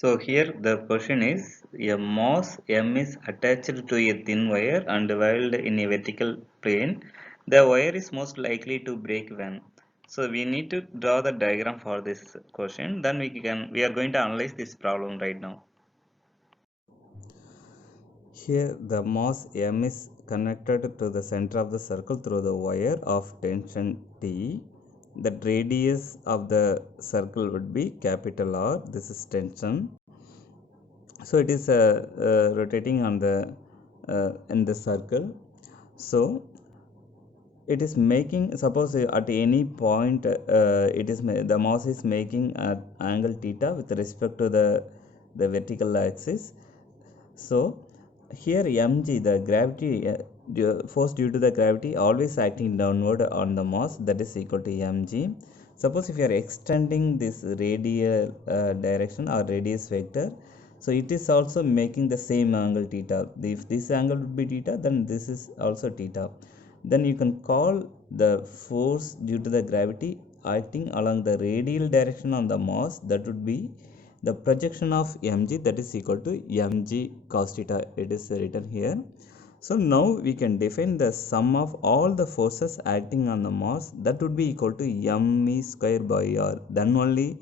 So here the question is, a mass M is attached to a thin wire and while in a vertical plane. The wire is most likely to break when. So we need to draw the diagram for this question. Then we are going to analyze this problem right now. Here the mass M is connected to the center of the circle through the wire of tension T. The radius of the circle would be capital R. This is tension. So it is rotating on the in the circle. So it is making, suppose at any point it is the mass is making an angle theta with respect to the vertical axis. So here mg, the gravity force due to the gravity always acting downward on the mass, that is equal to mg. Suppose if you are extending this radial direction or radius vector, so it is also making the same angle theta. If this angle would be theta, then this is also theta. Then you can call the force due to the gravity acting along the radial direction on the mass, that would be the projection of mg, that is equal to mg cos theta. It is written here. So now we can define the sum of all the forces acting on the mass, that would be equal to me square by r. Then only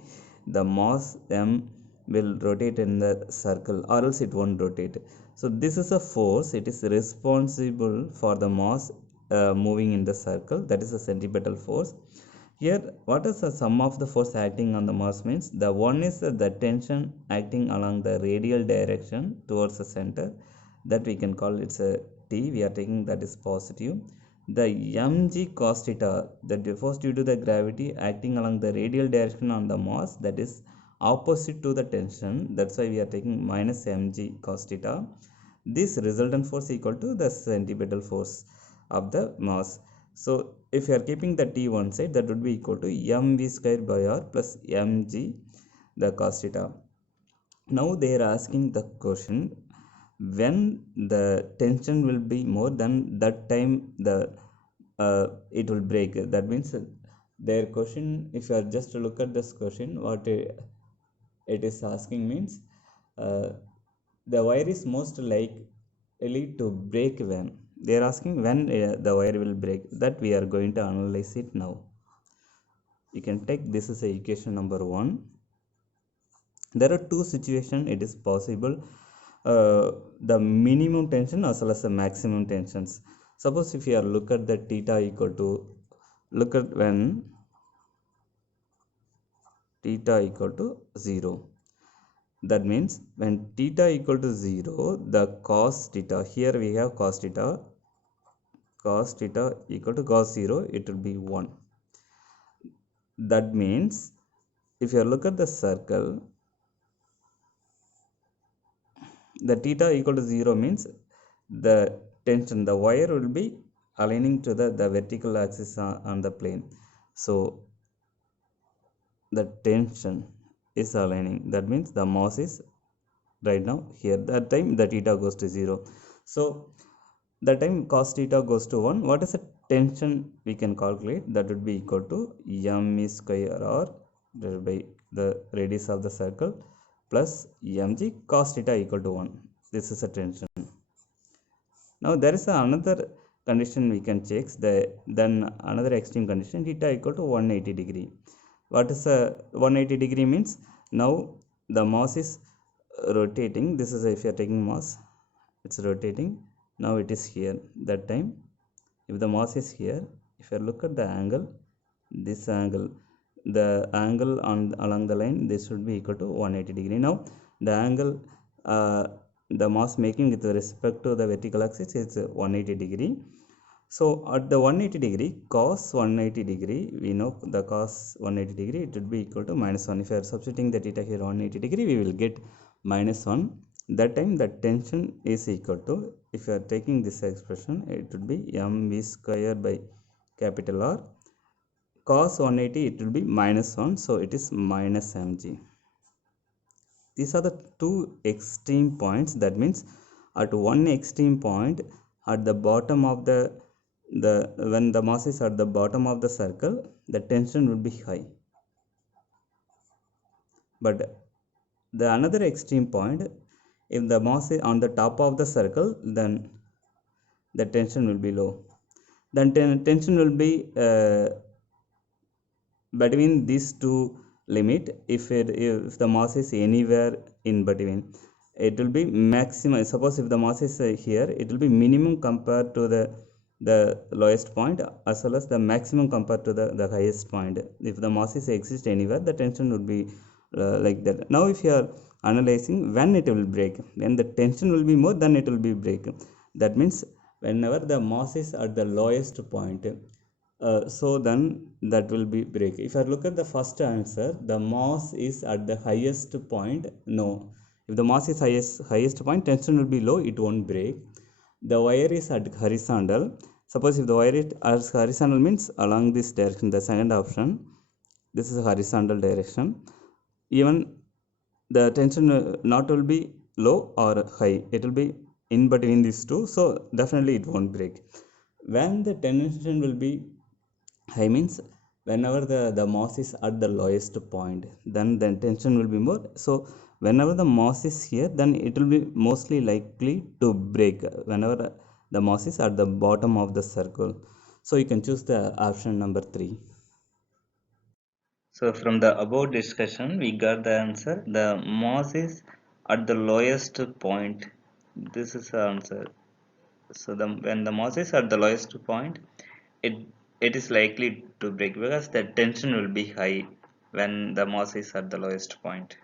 the mass m will rotate in the circle, or else it won't rotate. So this is a force, it is responsible for the mass moving in the circle, that is a centripetal force. Here what is the sum of the force acting on the mass means, the one is the tension acting along the radial direction towards the center, that we can call it's a t, we are taking that is positive. The mg cos theta, that the force due to the gravity acting along the radial direction on the mass, that is opposite to the tension, that's why we are taking minus mg cos theta. This resultant force equal to the centripetal force of the mass. So if you are keeping the t one side, that would be equal to mv square by r plus mg the cos theta. Now they are asking the question, when the tension will be more than that time the it will break. That means their question, if you are just to look at this question, what it is asking means, uh, the wire is most likely to break when. They are asking when the wire will break. That we are going to analyze it now. You can take this as a equation number 1. There are two situations it is possible, the minimum tension as well as the maximum tensions. Suppose if you are look at the theta equal to, look at when theta equal to 0, that means when theta equal to 0, the cos theta, here we have cos theta equal to cos 0, it will be 1. That means if you look at the circle, the theta equal to 0 means the tension, the wire will be aligning to the vertical axis on the plane. So the tension is aligning, that means the mass is right now here, that time the theta goes to 0. So the time cos theta goes to 1, what is the tension we can calculate, that would be equal to me square r divided by the radius of the circle plus mg cos theta equal to 1. This is a tension. Now there is another condition we can check, then another extreme condition, theta equal to 180 degree. What is a 180 degree means, now the mass is rotating. This is if you are taking mass, it's rotating. Now it is here. That time if the mass is here, if you look at the angle, this angle, the angle on along the line, this should be equal to 180 degree. Now the angle the mass making with respect to the vertical axis is 180 degree. So at the 180 degree, cos 180 degree, we know the cos 180 degree, it would be equal to minus 1. If you are substituting the theta here 180 degree, we will get minus 1. That time the tension is equal to, if you are taking this expression, it would be mv square by capital R. Cos 180, it will be minus 1, so it is minus mg. These are the two extreme points. That means at one extreme point, at the bottom of the when the mass is at the bottom of the circle, the tension will be high. But the another extreme point, if the mass is on the top of the circle, then the tension will be low. Then tension will be between these two limit. If the mass is anywhere in between, it will be maximum. Suppose if the mass is here, it will be minimum compared to the lowest point, as well as the maximum compared to the highest point. If the masses exist anywhere, the tension would be like that. Now if you are analyzing when it will break, when the tension will be more, then it will be break. That means whenever the mass is at the lowest point, so then that will be break. If I look at the first answer, the mass is at the highest point. No, if the mass is highest point, tension will be low, it won't break. The wire is at horizontal. Suppose if the wire is as horizontal, means along this direction, the second option, this is a horizontal direction. Even the tension not will be low or high, it will be in between these two, so definitely it won't break. When the tension will be high, means whenever the mass is at the lowest point, then the tension will be more. So whenever the mass is here, then it will be mostly likely to break whenever the mass is at the bottom of the circle. So you can choose the option number 3. So from the above discussion, we got the answer. The mass is at the lowest point. This is the answer. So when the mass is at the lowest point, it it is likely to break because the tension will be high when the mass is at the lowest point.